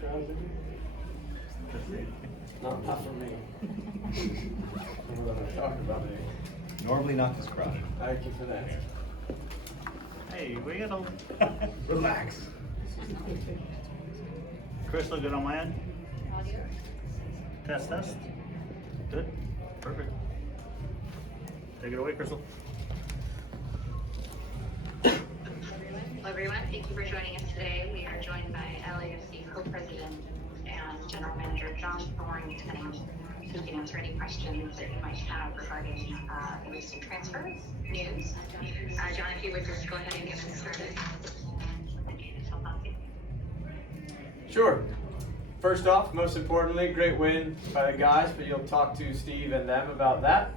crowd, maybe? No, not for me. I'm talking about me. Normally not this crowd. Thank you for that. Hey, we got all. Relax. Chris, look good on my end? Test. Good. Perfect. Take it away, Crystal. Hello everyone, thank you for joining us today. We are joined by LAFC co-president and general manager John Torrington, who can answer any questions that you might have regarding the recent transfers, news. John, if you would just go ahead and get us started. Sure. First off, most importantly, great win by the guys, but you'll talk to Steve and them about that.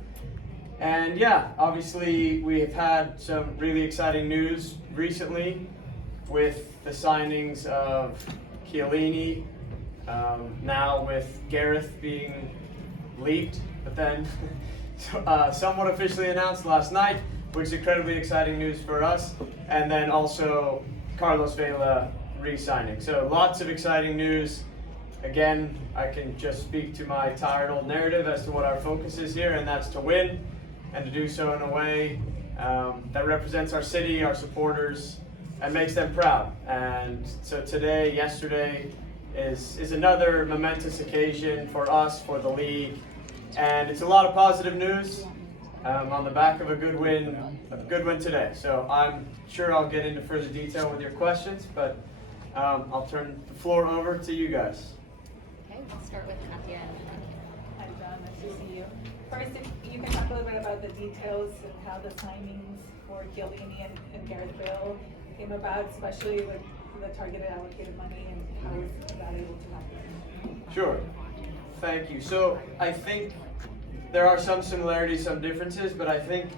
And yeah, obviously we've had some really exciting news recently with the signings of Chiellini, now with Gareth being leaked, but then somewhat officially announced last night, which is incredibly exciting news for us. And then also Carlos Vela re-signing. So lots of exciting news. Again, I can just speak to my tired old narrative as to what our focus is here, and that's to win, and to do so in a way that represents our city, our supporters, and makes them proud. And so today, yesterday, is another momentous occasion for us, for the league, and it's a lot of positive news on the back of a good win today. So I'm sure I'll get into further detail with your questions, but I'll turn the floor over to you guys. Okay, we'll start with Katya. Hi John, nice to see you. First, if you can talk a little bit about the details and how the signings for Chiellini and Gareth Bale came about, especially with the targeted allocated money, and how was that able to happen? Sure. Thank you. So I think there are some similarities, some differences, but I think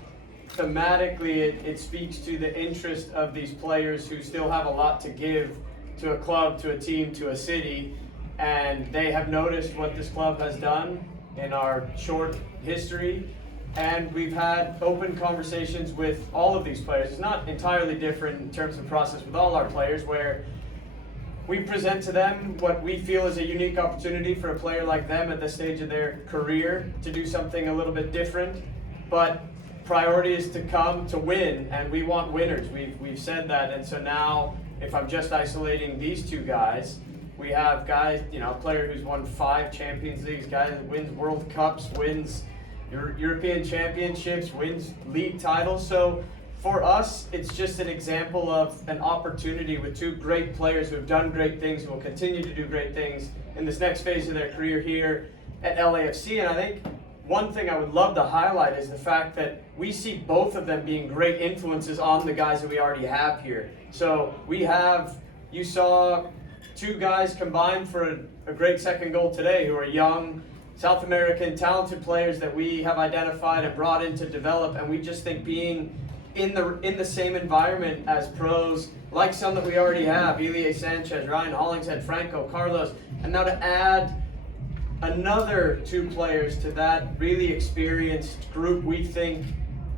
thematically it speaks to the interest of these players who still have a lot to give to a club, to a team, to a city, and they have noticed what this club has done in our short history, and we've had open conversations with all of these players. It's not entirely different in terms of process with all our players, where we present to them what we feel is a unique opportunity for a player like them at this stage of their career to do something a little bit different, but priority is to come to win, and we want winners. We've said that, and so now if I'm just isolating these two guys, we have guys, a player who's won 5 Champions Leagues, guy that wins World Cups, wins European Championships, wins league titles. So for us, it's just an example of an opportunity with 2 great players who have done great things, who will continue to do great things in this next phase of their career here at LAFC. And I think one thing I would love to highlight is the fact that we see both of them being great influences on the guys that we already have here. So you saw 2 guys combined for a great second goal today who are young, South American, talented players that we have identified and brought in to develop, and we just think being in the same environment as pros, like some that we already have, Ilie Sanchez, Ryan Hollingshead, Franco, Carlos, and now to add another 2 players to that really experienced group, we think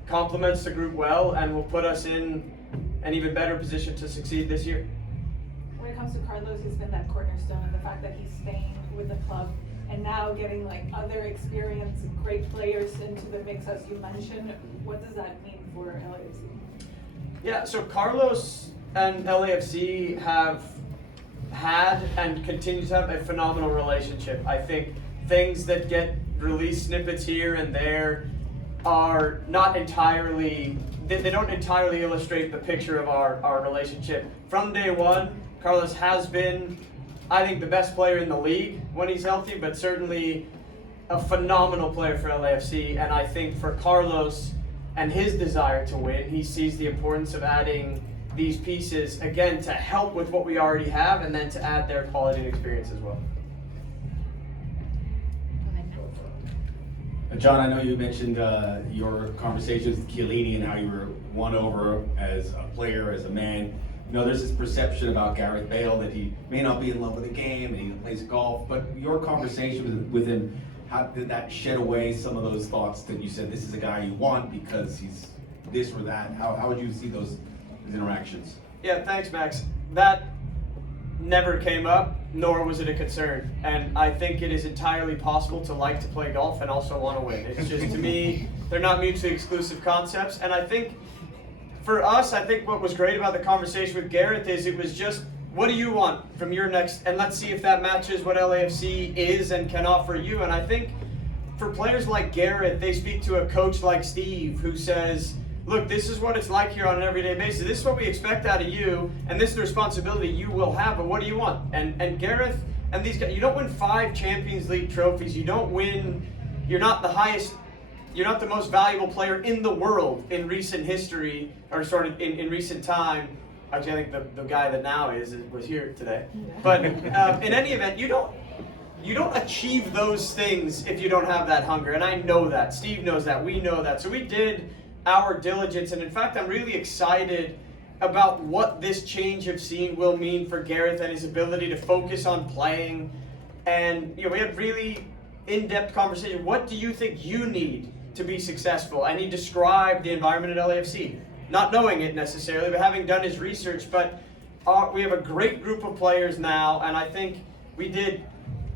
complements the group well and will put us in an even better position to succeed this year. When it comes to Carlos, he's been that cornerstone, and the fact that he's staying with the club and now getting other experience and great players into the mix, as you mentioned, what does that mean for LAFC? Yeah, so Carlos and LAFC have had and continue to have a phenomenal relationship. I think things that get released snippets here and there are not entirely, they don't entirely illustrate the picture of our relationship. From day one, Carlos has been, I think, the best player in the league when he's healthy, but certainly a phenomenal player for LAFC. And I think for Carlos and his desire to win, he sees the importance of adding these pieces, again, to help with what we already have and then to add their quality and experience as well. John, I know you mentioned your conversations with Chiellini and how you were won over as a player, as a man. There's this perception about Gareth Bale that he may not be in love with the game and he plays golf, but your conversation with him, how did that shed away some of those thoughts that you said this is a guy you want because he's this or that? How would you see those interactions? Yeah, thanks, Max. That never came up, nor was it a concern. And I think it is entirely possible to like to play golf and also want to win. It's just, to me, they're not mutually exclusive concepts. And I think for us, I think what was great about the conversation with Gareth is it was just, what do you want from your next, and let's see if that matches what LAFC is and can offer you. And I think for players like Gareth, they speak to a coach like Steve who says, look, this is what it's like here on an everyday basis. This is what we expect out of you, and this is the responsibility you will have, but what do you want? And Gareth and these guys, you don't win 5 Champions League trophies. You don't win, you're not the highest, you're not the most valuable player in the world in recent history, or sort of in recent time. Actually, I think the guy that now was here today. But in any event, you don't achieve those things if you don't have that hunger. And I know that. Steve knows that. We know that. So we did our diligence. And in fact, I'm really excited about what this change of scene will mean for Gareth and his ability to focus on playing. And we had really in-depth conversation. What do you think you need to be successful? And he described the environment at LAFC. Not knowing it necessarily, but having done his research. But we have a great group of players now, and I think we did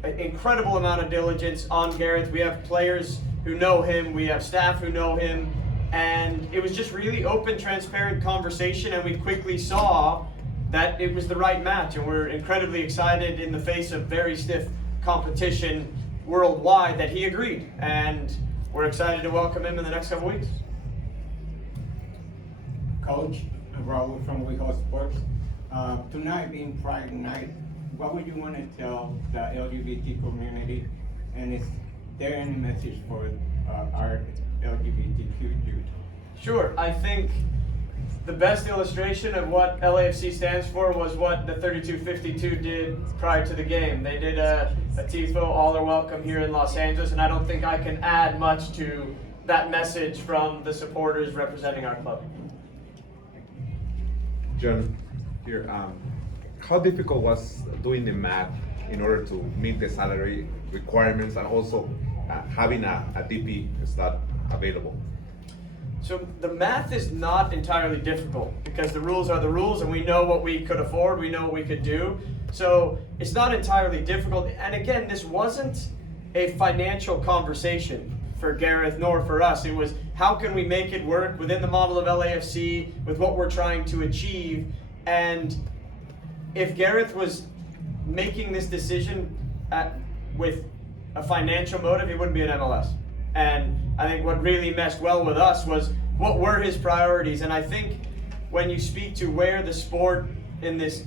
an incredible amount of diligence on Gareth. We have players who know him, we have staff who know him, and it was just really open, transparent conversation, and we quickly saw that it was the right match, and we're incredibly excited in the face of very stiff competition worldwide that he agreed, and we're excited to welcome him in the next couple weeks. Coach Raul from We Host Sports. Tonight being Pride Night, what would you want to tell the LGBT community? And is there any message for our LGBTQ youth? Sure. I think the best illustration of what LAFC stands for was what the 3252 did prior to the game. They did a TIFO, all are welcome here in Los Angeles, and I don't think I can add much to that message from the supporters representing our club. John, here, how difficult was doing the math in order to meet the salary requirements and also having a DP slot available? So the math is not entirely difficult because the rules are the rules and we know what we could afford, we know what we could do. So it's not entirely difficult. And again, this wasn't a financial conversation for Gareth nor for us. It was, how can we make it work within the model of LAFC with what we're trying to achieve? And if Gareth was making this decision with a financial motive, he wouldn't be in MLS. And I think what really meshed well with us was what were his priorities. And I think when you speak to where the sport in this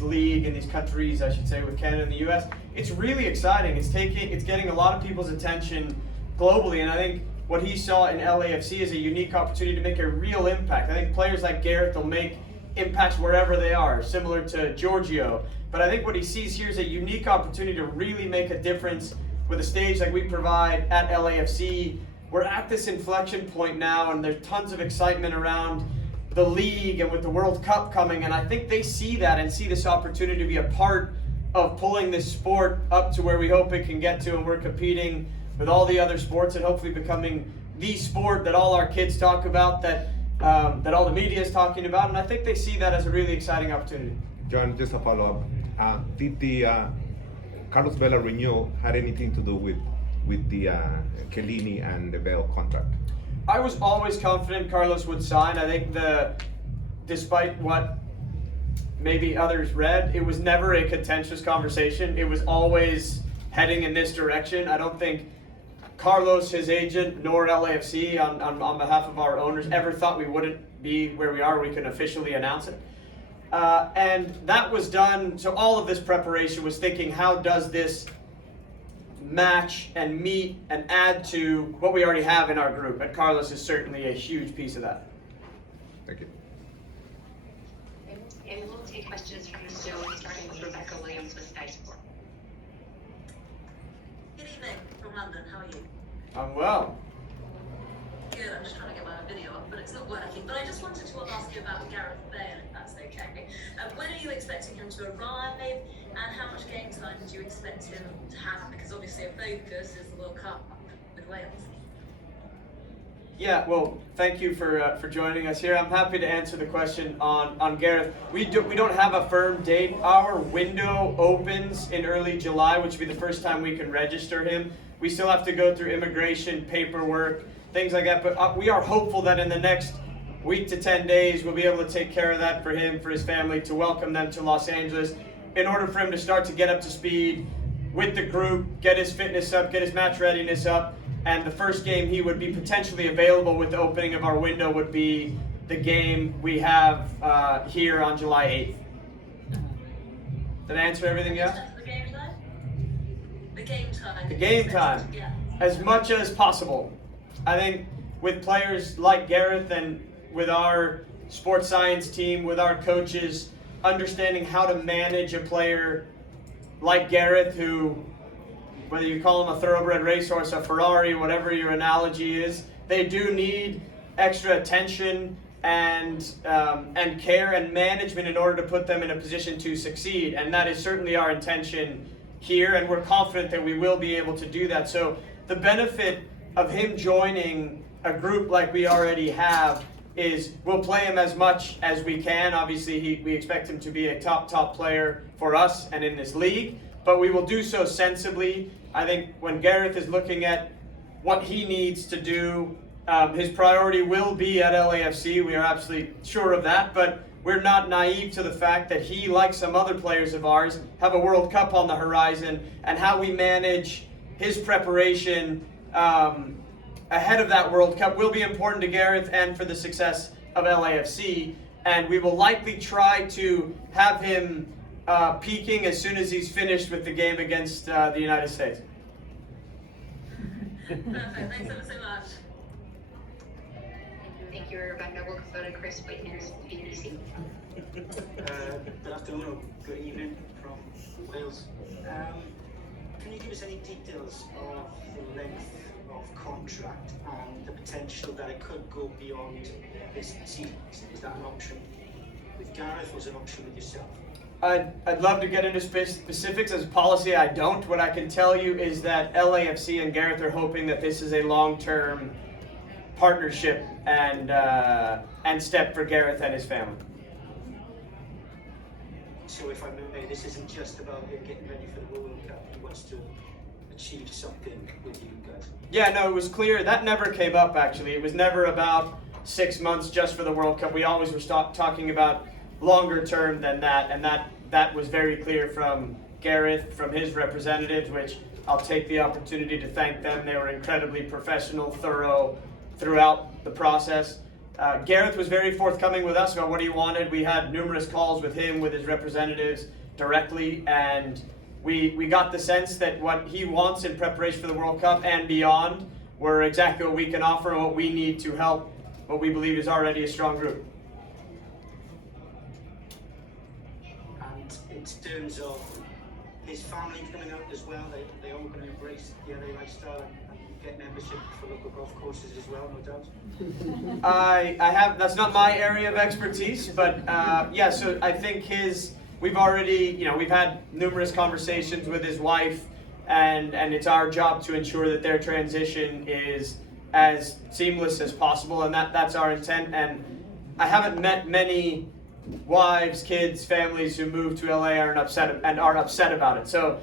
league, in these countries, I should say, with Canada and the US, it's really exciting. It's getting a lot of people's attention globally. And I think what he saw in LAFC is a unique opportunity to make a real impact. I think players like Gareth will make impacts wherever they are, similar to Giorgio. But I think what he sees here is a unique opportunity to really make a difference with a stage like we provide at LAFC. We're at this inflection point now, and there's tons of excitement around the league and with the World Cup coming, and I think they see that and see this opportunity to be a part of pulling this sport up to where we hope it can get to, and we're competing with all the other sports and hopefully becoming the sport that all our kids talk about, that all the media is talking about, and I think they see that as a really exciting opportunity. John, just a follow-up. Did the Carlos Vela renewal had anything to do with the Chiellini and the Bale contract? I was always confident Carlos would sign. I think despite what maybe others read, it was never a contentious conversation. It was always heading in this direction. I don't think Carlos, his agent, nor LAFC on behalf of our owners ever thought we wouldn't be where we are, we can officially announce it. And that was done, so all of this preparation was thinking, how does this match and meet and add to what we already have in our group? And Carlos is certainly a huge piece of that. Thank you. And we'll take questions from the Zoom, starting with Rebecca Williams with Sky Sport. Good evening from London, how are you? I'm well. Good, I'm just trying to get my video up, but it's not working. But I just wanted to ask you about Gareth Bale, if that's okay. When are you expecting him to arrive, and how much game time do you expect him to have? Because obviously a focus is the World Cup with Wales. Yeah, well, thank you for joining us here. I'm happy to answer the question on Gareth. We don't have a firm date. Our window opens in early July, which will be the first time we can register him. We still have to go through immigration, paperwork, things like that. But we are hopeful that in the next week to 10 days, we'll be able to take care of that for him, for his family, to welcome them to Los Angeles, in order for him to start to get up to speed with the group, get his fitness up, get his match readiness up. And the first game he would be potentially available with the opening of our window would be the game we have here on July 8th. Did I answer everything, yeah? The game time? The game time. The game time. Yeah. As much as possible. I think with players like Gareth and with our sports science team, with our coaches, understanding how to manage a player like Gareth, who, whether you call him a thoroughbred racehorse, a Ferrari, whatever your analogy is, they do need extra attention and care and management in order to put them in a position to succeed. And that is certainly our intention here, and we're confident that we will be able to do that. So the benefit of him joining a group like we already have is we'll play him as much as we can. Obviously, we expect him to be a top player for us and in this league, but we will do so sensibly. I think when Gareth is looking at what he needs to do, his priority will be at LAFC. We are absolutely sure of that, but we're not naive to the fact that he, like some other players of ours, have a World Cup on the horizon, and how we manage his preparation ahead of that World Cup will be important to Gareth and for the success of LAFC. And we will likely try to have him peaking as soon as he's finished with the game against the United States. Perfect. Thanks ever so much. Thank you, Rebecca. We'll go to Chris Whitman's BBC. Good afternoon or good evening from Wales. Can you give us any details of the length of contract and the potential that it could go beyond this season? Is that an option with Gareth or is it an option with yourself? I'd love to get into specifics. As a policy, I don't. What I can tell you is that LAFC and Gareth are hoping that this is a long-term partnership and step for Gareth and his family. So if I may, this isn't just about him getting ready for the World Cup. He wants to achieve something with you guys. Yeah, no, it was clear. That never came up, actually. It was never about 6 months just for the World Cup. We always were talking about longer term than that, and that was very clear from Gareth, from his representatives, which I'll take the opportunity to thank them. They were incredibly professional, thorough throughout the process. Gareth was very forthcoming with us about what he wanted. We had numerous calls with him, with his representatives directly, and we got the sense that what he wants in preparation for the World Cup and beyond were exactly what we can offer and what we need to help what we believe is already a strong group. And in terms of his family coming out as well, they all going to embrace the LA lifestyle and get membership for local golf courses as well, no doubt. That's not my area of expertise, but yeah, so I think we've already, we've had numerous conversations with his wife, and it's our job to ensure that their transition is as seamless as possible, and that's our intent. And I haven't met many wives, kids, families who move to LA are upset about it. So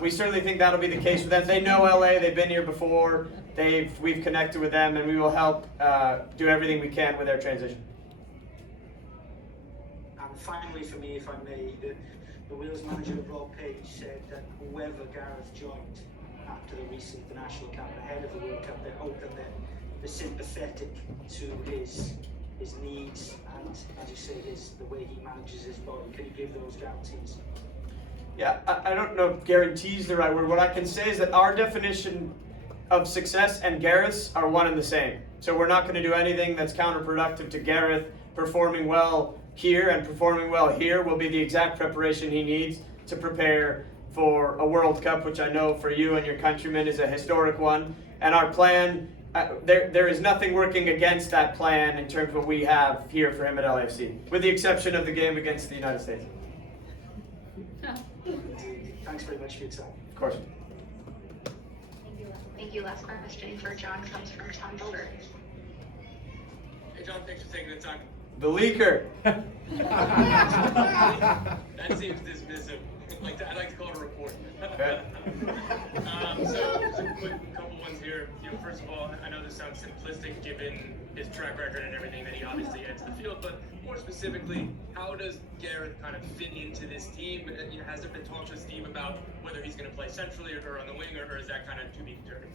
we certainly think that'll be the case with them. They know LA, they've been here before, we've connected with them, and we will help do everything we can with their transition. And finally for me, if I may, the Wales manager, Rob Page, said that whoever Gareth joined after the recent international camp ahead of the World Cup, they're hoping that they're sympathetic to his needs and, as you say, the way he manages his body. Can you give those guarantees? Yeah, I don't know if guarantee is the right word. What I can say is that our definition of success and Gareth's are one and the same. So we're not going to do anything that's counterproductive to Gareth. Performing well here and performing well here will be the exact preparation he needs to prepare for a World Cup, which I know for you and your countrymen is a historic one. And our plan, there is nothing working against that plan in terms of what we have here for him at LAFC, with the exception of the game against the United States. Thanks very much for your time. Of course. Thank you. Last question for John comes from Tom Boulder. Hey John, thanks for taking the time. The leaker. That seems dismissive. I'd like to call it a report. So just a quick couple ones here. First of all, I know this sounds simplistic given his track record and everything that he obviously adds to the field, but more specifically, how does Gareth kind of fit into this team? Has there been talks with Steve about whether he's going to play centrally or on the wing, or is that kind of to be determined?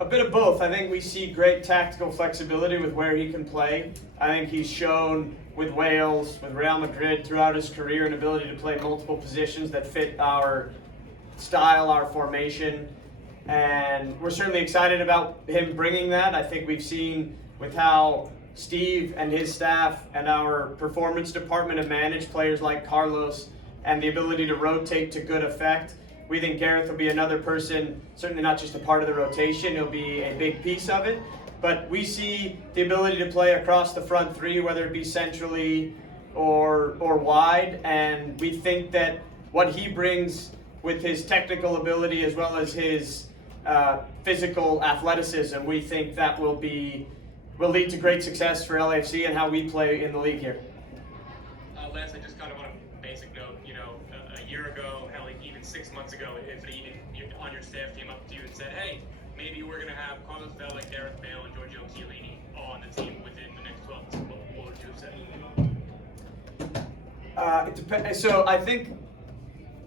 A bit of both. I think we see great tactical flexibility with where he can play. I think he's shown with Wales, with Real Madrid throughout his career, an ability to play multiple positions that fit our style, our formation. And we're certainly excited about him bringing that. I think we've seen with how Steve and his staff and our performance department have managed players like Carlos and the ability to rotate to good effect. We think Gareth will be another person, certainly not just a part of the rotation, he'll be a big piece of it. But we see the ability to play across the front three, whether it be centrally or wide, and we think that what he brings with his technical ability as well as his physical athleticism, we think that will lead to great success for LAFC and how we play in the league here. Lastly, just kind of on a basic note, a year ago, hell, even 6 months ago, if even on your staff came up to you and said, hey, maybe we're going to have Carlos Vela, Gareth Bale, and Giorgio Chiellini all on the team within the next 12 months, what would you have said? So I think,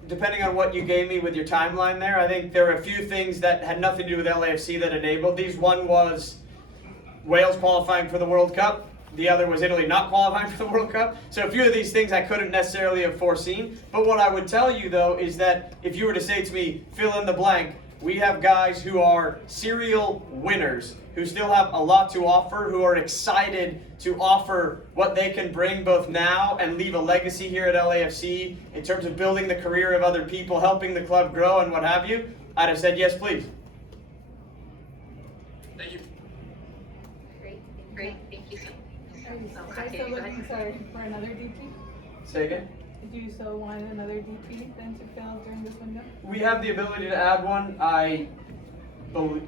depending on what you gave me with your timeline there, I think there were a few things that had nothing to do with LAFC that enabled these. One was Wales qualifying for the World Cup. The other was Italy not qualifying for the World Cup. So a few of these things I couldn't necessarily have foreseen. But what I would tell you, though, is that if you were to say to me, fill in the blank, we have guys who are serial winners, who still have a lot to offer, who are excited to offer what they can bring both now and leave a legacy here at LAFC in terms of building the career of other people, helping the club grow and what have you. I'd have said, yes, please. Thank you. Great, thank you. Are you still looking, sorry, for another DP? Say again? Do you still want another DP then to fill during this window? We have the ability to add one. I believe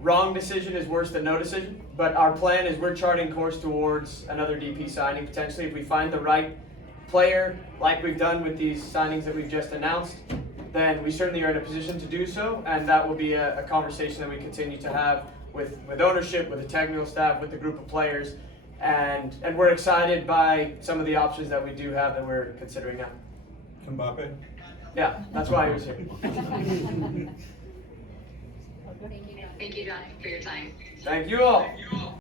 wrong decision is worse than no decision, but our plan is we're charting course towards another DP signing potentially if we find the right player, like we've done with these signings that we've just announced. Then we certainly are in a position to do so, and that will be a conversation that we continue to have with ownership, with the technical staff, with the group of players, and we're excited by some of the options that we do have that we're considering now. Mbappe? Yeah, that's why he was here. Thank you, John, for your time. Thank you all.